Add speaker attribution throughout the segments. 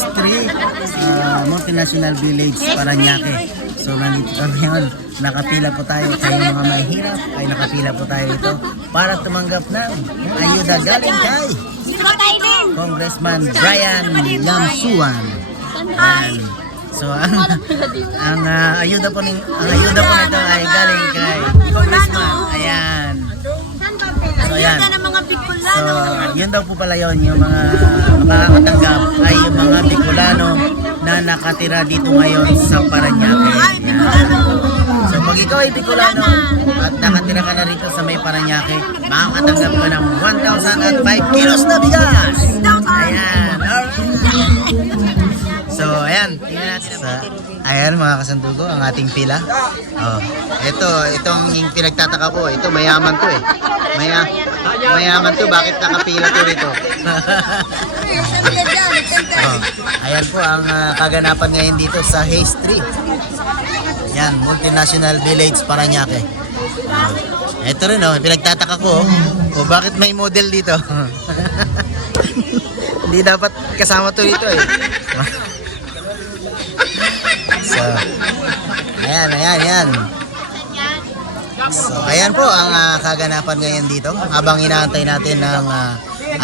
Speaker 1: History uh, Multinational Village, Paranaque. So nandito kami ngayon, nakapila po tayo, kayo mga mahirap ay nakapila po tayo dito para tumanggap ng ayuda galing kay Congressman Brian Yamsuan. Ayan. So ang ang ah, ayuda po ning ang ayuda po nito ay galing kay Congressman. Ayan. So ayan. So, yun daw po pala yun, yung mga makakatanggap ay yung mga Bicolano na nakatira dito ngayon sa Paranaque. So, pag ikaw ay Bicolano at nakatira ka na rito sa may Paranaque, makakatanggap ka ng 1,005 kilos na bigas! Ayan! Alright! So, ayan. Tingnan natin. Sa, ayan mga kasandugo, ang ating pila. Oh, ito, itong yung pinagtataka ko, ito mayaman to eh. Maya, mayaman to, bakit nakapila to rito? oh, ayan po ang ah, kaganapan ngayon dito sa Hayes Tree. Yan, Multinational Village Paranaque. Oh, ito rin oh, pinagtataka ko, oh, bakit may model dito? Hindi dapat kasama to dito eh. So, ayan, ayan, ayan. So, ayan po ang ah, kaganapan ngayon dito habang inaantay natin ng ah,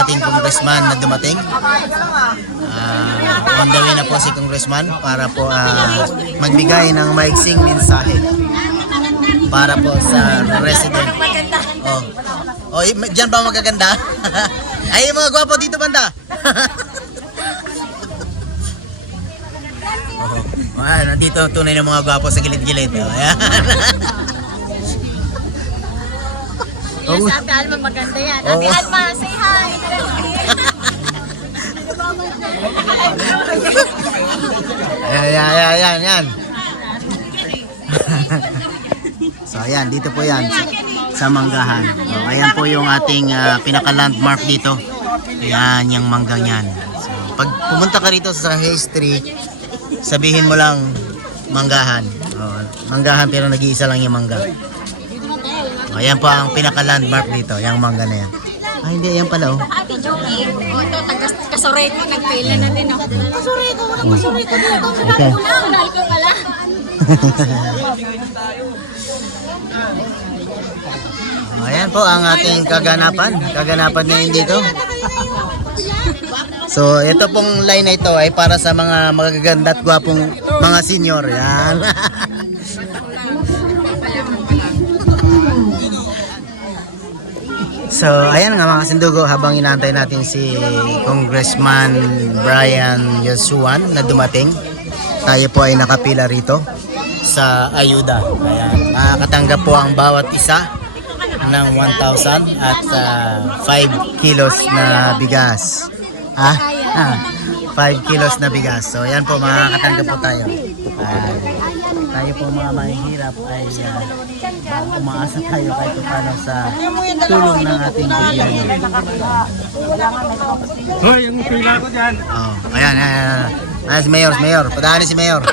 Speaker 1: ating congressman na dumating. Uh, on the way na po si congressman para po ah, magbigay ng maiksing mensahe para po sa resident. Oh. Oh, diyan ba magaganda? Ay, mga gwapo dito banda. Oh, ah, nandito tunay ng mga gwapo sa gilid-gilid. Oh, ayan.
Speaker 2: Yan, sabi Alma maganda yan.
Speaker 1: Oo.
Speaker 2: Ate Alma, say hi.
Speaker 1: Ayan, ayan, ayan, ayan, ayan. so ayan, dito po yan sa, sa Manggahan. So, ayan po yung ating ah, pinaka-landmark dito. Yan, yung manggang yan. So, pag pumunta ka rito sa history, sabihin mo lang Manggahan. Oh, manggahan pero nag-iisa lang yung mangga. Oh, ayan po ang pinaka-landmark dito, yung mangga na yan. Ay, hindi, yan pala oh.
Speaker 2: Ate Joey. O ito, tagas kasorete. Nagpila na din ako. Kasorete, wala kasorete dito.
Speaker 1: Okay.
Speaker 2: Kanal ko pala.
Speaker 1: Oh, Ayan po ang ating kaganapan. Kaganapan ngayon dito. So, ito pong line na ito ay para sa mga magaganda at gwapong mga senior. Yan. so, ayan nga mga kasindugo habang inaantay natin si Congressman Brian Yosuan na dumating. Tayo po ay nakapila rito sa ayuda. Ayan. Makakatanggap po ang bawat isa ng 1,000 at ah, 5 kilos na bigas. Ah, ah, 5 kilos na bigas. So, yan po, makakatanggap po tayo. Ayan. tayo po mga mahihirap ay uh, umaasa tayo kahit paano sa tulong ng ating gobyerno.
Speaker 3: Hoy, yung pila ko dyan.
Speaker 1: Oh, ayan, ayan, ayan. Ayan si Mayor, si Mayor. Padaanin si Mayor.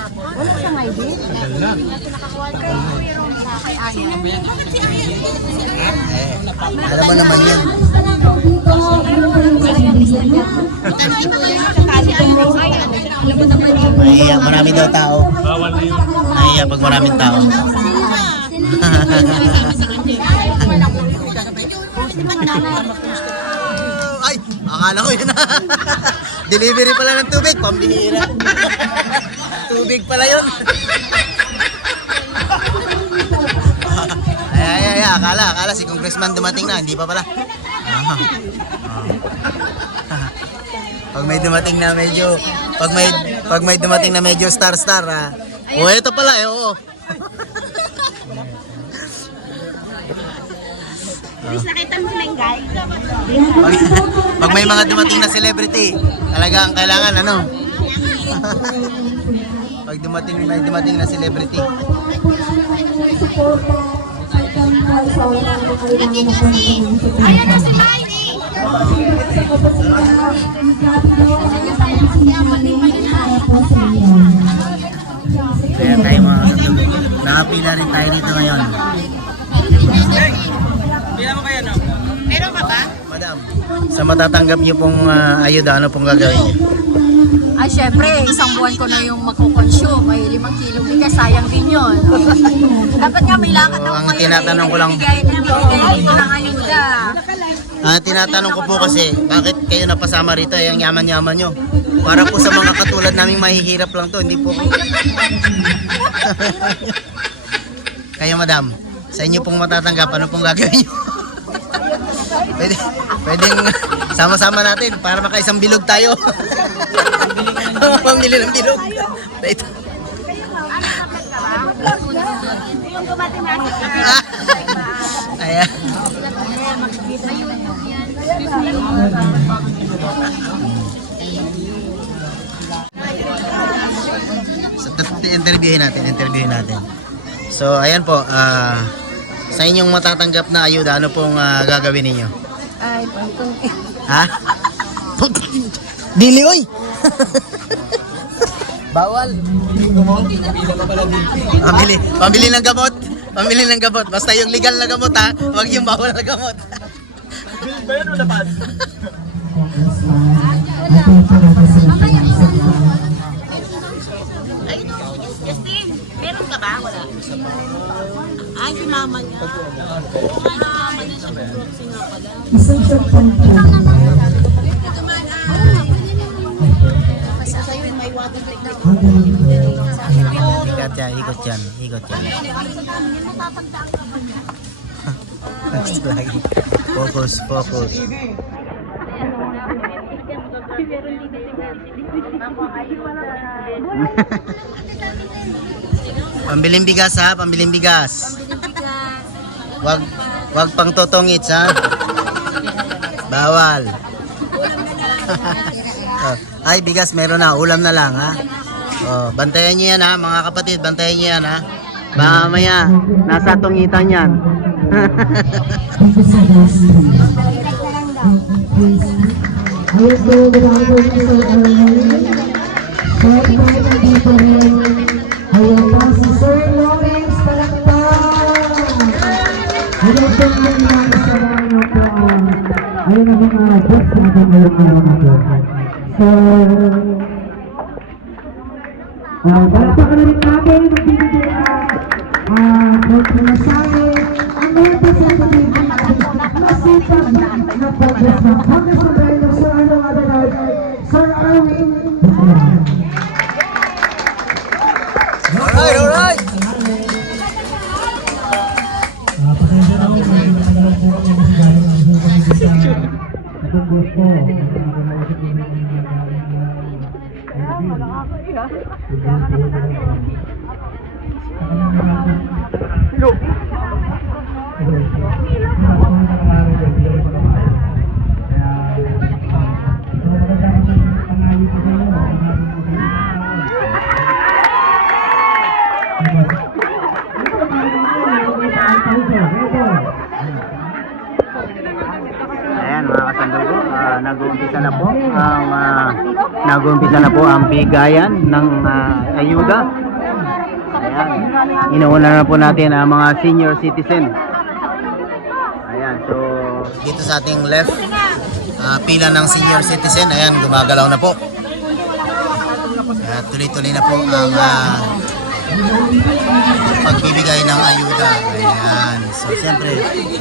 Speaker 1: Eh, alam mo naman yun. Mahiya, marami daw tao.
Speaker 3: Bawal na yun.
Speaker 1: Mahiya pag maraming tao. Ay, akala ko yun na. Delivery pala ng tubig, pambihira. Tubig pala yun. ay, ay, ay, akala, akala si congressman dumating na, hindi pa pala. Ah. Ah. pag may dumating na medyo, pag may, pag may dumating na medyo star-star, ah. Oh, ito pala eh, oo.
Speaker 2: Nakita mo na yung guy.
Speaker 1: pag, pag may mga dumating na celebrity, talaga ang kailangan ano. Pag dumating may dumating na celebrity.
Speaker 2: Ayan na si Miley.
Speaker 1: Kaya tayo mga. Nakapila rin tayo dito ngayon.
Speaker 3: Pila mo kaya no?
Speaker 2: Meron ka ba?
Speaker 1: madam, sa matatanggap niyo pong ah, ayuda, ano pong gagawin niyo?
Speaker 2: Ay, syempre, isang buwan ko na yung magkukonsume. May limang kilong bigas, sayang din yun. Dapat nga may lakad ako
Speaker 1: Ang
Speaker 2: ngayon.
Speaker 1: tinatanong ko lang-
Speaker 2: nagbibigay dito ng ayuda.
Speaker 1: Ah, tinatanong ko po kasi, bakit kayo napasama rito? Eh, ang yaman-yaman nyo. Para po sa mga katulad namin mahihirap lang to, hindi po kayo. kayo madam, sa inyo pong matatanggap, ano pong gagawin nyo? Pwede, pwedeng sama-sama natin para makaisang bilog tayo. Pamili ng bilog. Ito. Ayan. So, interviewin natin, interviewin natin. So, ayan po, ah, sa inyong matatanggap na ayuda, ano pong ah, gagawin ninyo?
Speaker 2: Ay, pantong.
Speaker 1: Ha? Dili, oy! Bawal. Pamili, pamili ng gamot. Pamili ng gamot. Basta yung legal na gamot ha. Huwag yung bawal na gamot.
Speaker 2: Justin, meron ka ba? Wala. Ay, si mama niya. Si mama niya siya proxy nga pala.
Speaker 1: Ikat yan, ikot yan, ikot yan. Lagi. Focus, focus. Pambiling bigas ha, pambiling bigas. Wag wag pang totongits ha. Bawal. Oh, Ay, bigas meron na, ulam na lang ha. Oh, bantayan niyo yan ha, mga kapatid, bantayan niyo yan ha. Mamaya, nasa tungitan yan.
Speaker 4: Ayan pa si Sir Lawrence Palakpak. Ayan po yung mga kasalanan po. Ayan ang mga araw na po. So, uh, palakpakan na rin natin. Ang uh, kontrasahe. Ang representative masipag na progress ng Congress of Rhino, Sir Arno Adelard, Sir Arwin
Speaker 1: alright, alright.
Speaker 4: Ah, pasensya na ako, medyo nakadalaw po kami kasi galing ang gusto sa itong gusto. Ko kami na galing na
Speaker 1: nag-uumpisa na po ang ah, nag-uumpisa na po ang bigayan ng ah, ayuda. Ayan. Inuuna na po natin ang mga senior citizen. Ayan, so dito sa ating left, ah, pila ng senior citizen. Ayan, gumagalaw na po. At tuloy-tuloy na po ang ah, pagbibigay ng ayuda. Ayan. So, siyempre,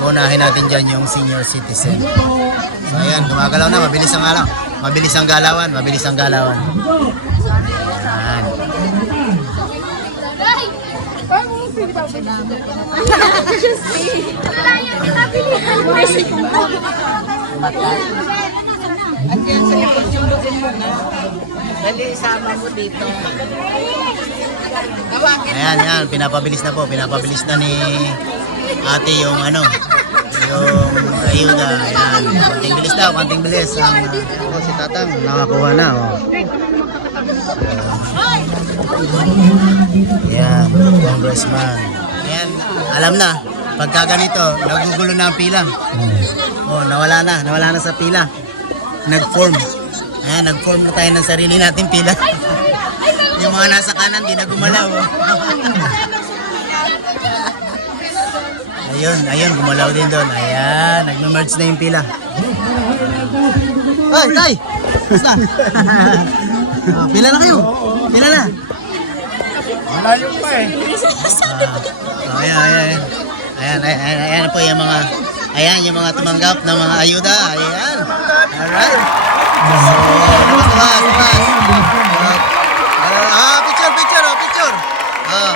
Speaker 1: unahin natin dyan yung senior citizen. So, ayan, gumagalaw na. Mabilis ang galaw. Mabilis ang galawan. Mabilis ang galawan. Ayan.
Speaker 2: Dali, sama mo dito.
Speaker 1: Ayan, ayan. Pinapabilis na po. Pinapabilis na ni ate yung ano, yung ayuda. Ayan. Konting bilis daw, konting bilis. Ang, ako si Tatang, nakakuha na. Oh. Ayan, congressman. Ayan, alam na. Pagka ganito, nagugulo na ang pila. Oh, nawala na. Nawala na sa pila. Nag-form. Ayan, nag-form na tayo ng sarili natin pila. yung mga nasa kanan, di na gumalaw. oh. ayun, ayun, gumalaw din doon. Ayan, nag-merge na yung pila. Ay, tay! Basta. oh, pila na kayo. Pila na.
Speaker 3: Malayo pa eh.
Speaker 1: Oh, ayan, ayan. Ayan, ayan, ayan, ayan po yung mga, ayan yung mga tumanggap ng mga ayuda. Ayan. Alright. So, tumas, tumas, Oh.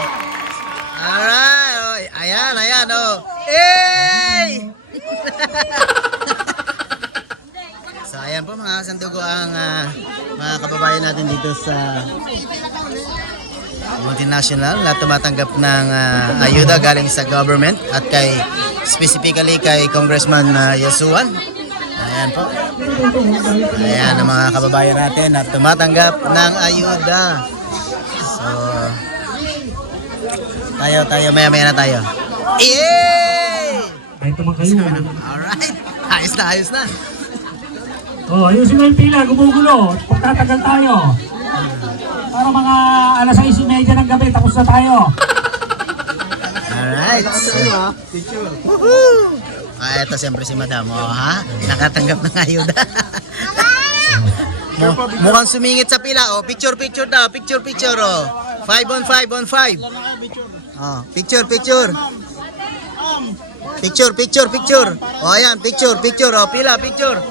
Speaker 1: Alright. Oh, ayan, ayan, oh. Hey! so, ayan po mga sandugo ang ah, mga kababayan natin dito sa multinational na tumatanggap ng ah, ayuda galing sa government at kay specifically kay Congressman uh, Yasuan. Ayan po. Ayan ang mga kababayan natin na tumatanggap ng ayuda. So, tayo, tayo, maya maya na tayo. Yay!
Speaker 5: Kahit naman kayo.
Speaker 1: Alright. Ayos na, ayos na.
Speaker 5: Oh, ayusin mo yung pila, gumugulo. Pagtatagal tayo. Para mga alas 6.30 ng gabi, tapos na tayo.
Speaker 1: Alright. Woohoo! Ah, ito siyempre si Madam. Oh, ha? Nakatanggap ng ayuda. Mu- mukhang sumingit sa pila. Oh, picture, picture daw. Picture, picture. Oh. Five on five on five. Oh, picture, picture. Picture, picture, picture. Oh, ayan. Picture, picture. Oh, pila, picture.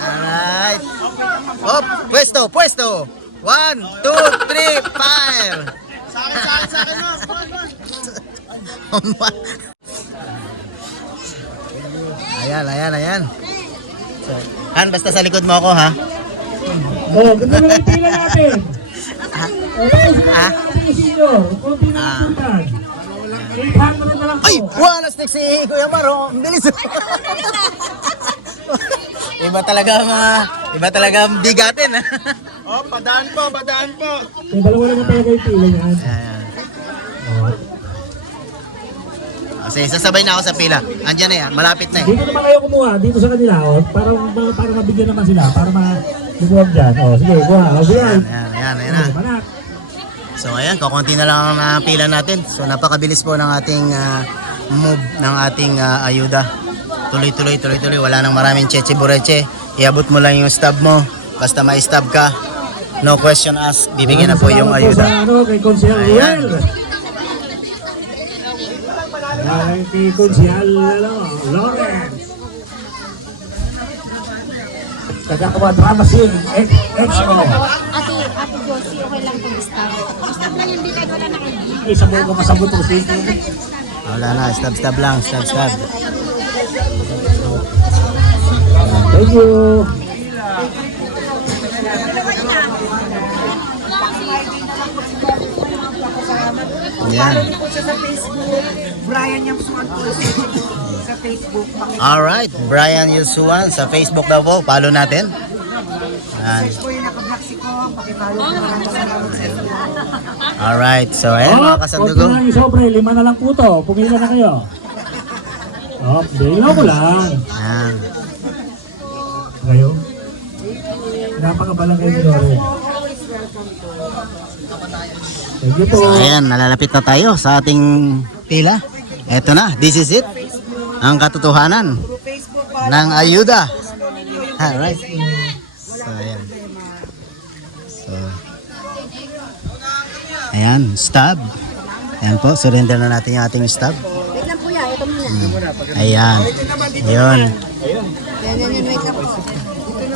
Speaker 1: Alright. Oh, pwesto, pwesto. One, two, three, fire. ayan, ayan, ayan. So, Han, basta sa likod mo ako, ha?
Speaker 5: Oh, gumulo yung pila natin. Oh,
Speaker 1: Ah.
Speaker 5: natin yung senior. Kunti na
Speaker 1: Ah.
Speaker 5: napuntan. 800 na lang po.
Speaker 1: Ay, wala stick si Kuya Maro. Ang bilis. iba talaga ang mga, iba talaga ang bigatin?
Speaker 3: Oh, padaan po, padaan po.
Speaker 5: May dalawa naman talaga yung pila niyan.
Speaker 1: Ayan.
Speaker 5: Oh.
Speaker 1: Kasi sasabay na ako sa pila. Andiyan na yan, malapit na eh.
Speaker 5: Dito naman kayo kumuha, dito sa kanila. Oh, para, para mabigyan naman sila. Para ma-buwag dyan. Oh, sige, kuha. Oh, sige.
Speaker 1: Ayan, ayan, ayan, ayan na. So ayan, kakunti na lang ang pila natin. So napakabilis po ng ating ah, move ng ating ah, ayuda. Tuloy-tuloy, tuloy-tuloy. Wala nang maraming cheche bureche. Iabot mo lang yung stub mo. Basta may stub ka. No question asked. Bibigyan na po yung ayuda.
Speaker 5: Ano,
Speaker 1: Ayan.
Speaker 5: Ayan, kay Consial ano, Lawrence. Taga drama scene, XO.
Speaker 6: Ate, Ate Josie, okay lang kung stab. Stab lang yung bitay, wala na kayo.
Speaker 5: Isa mo ko masagot ko.
Speaker 1: Wala na, stub, stub lang, stub, stub.
Speaker 5: Thank you.
Speaker 1: Ayan.
Speaker 4: Brian Yamsuan po sa Facebook.
Speaker 1: Alright, Brian Yusuan sa Facebook daw po. Follow natin. Ayan.
Speaker 4: Po yung naka-black si Kong, pakipalo po maraming salamat sa inyo.
Speaker 1: Alright, so ayan mga
Speaker 5: Oh,
Speaker 1: kasandugo.
Speaker 5: konti lang yung sobre, lima na lang po to. Pumila na kayo. Oh, bilang ko lang.
Speaker 1: Ayan.
Speaker 5: Kayo? Napakabalang kayo Lore. Thank you po.
Speaker 1: So ayan, nalalapit na tayo sa ating pila. Eto na, this is it. Ang katotohanan ng ayuda. Alright. So ayan. So, ayan, stub. Ayan po, surrender na natin yung ating stub.
Speaker 6: Wait lang po yan, ito muna.
Speaker 1: Ayan. Ayun.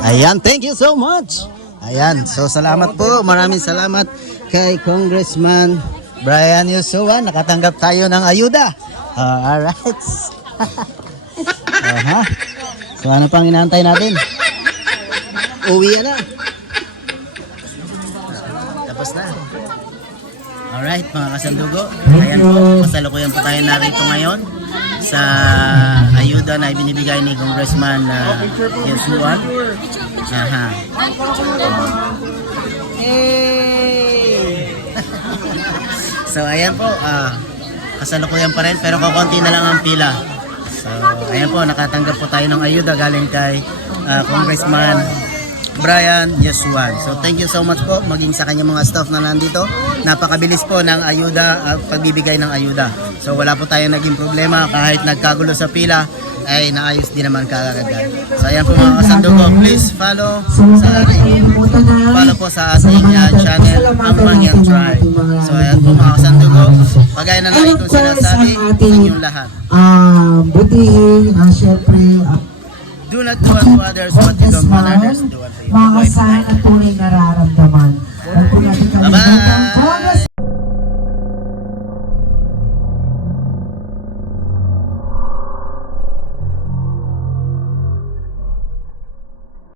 Speaker 1: Ayan, thank you so much. Ayan, so salamat po. Maraming salamat kay Congressman Brian Yusua. Nakatanggap tayo ng ayuda. Uh, alright. Aha. So ano pang inaantay natin? Uwi na. Tapos na. Alright, mga kasandugo. Ayan po, kasalukuyan po tayo narito ngayon sa ayuda na ibinibigay ni Congressman uh, Yusua. Aha. so ayan po, ah kasalukuyan pa rin pero kukunti na lang ang pila. So ayan po, nakatanggap po tayo ng ayuda galing kay ah, Congressman Brian Yesuan. So thank you so much po maging sa kanyang mga staff na nandito. Napakabilis po ng ayuda at pagbibigay ng ayuda. So wala po tayong naging problema kahit nagkagulo sa pila. ay naayos din naman kagad. So ayan po mga kasandugo, please follow sa. Follow po sa ating uh, channel, Ang Mangyan Tribe. So ayan po mga kasandugo, pagaya na lang itong sinasabi sa inyong lahat.
Speaker 4: Ah, butihin, ah, syempre, ah,
Speaker 1: Do not do unto others what you don't want others to do unto you.
Speaker 4: mga kasahan at tunay nararamdaman.
Speaker 1: Bye-bye!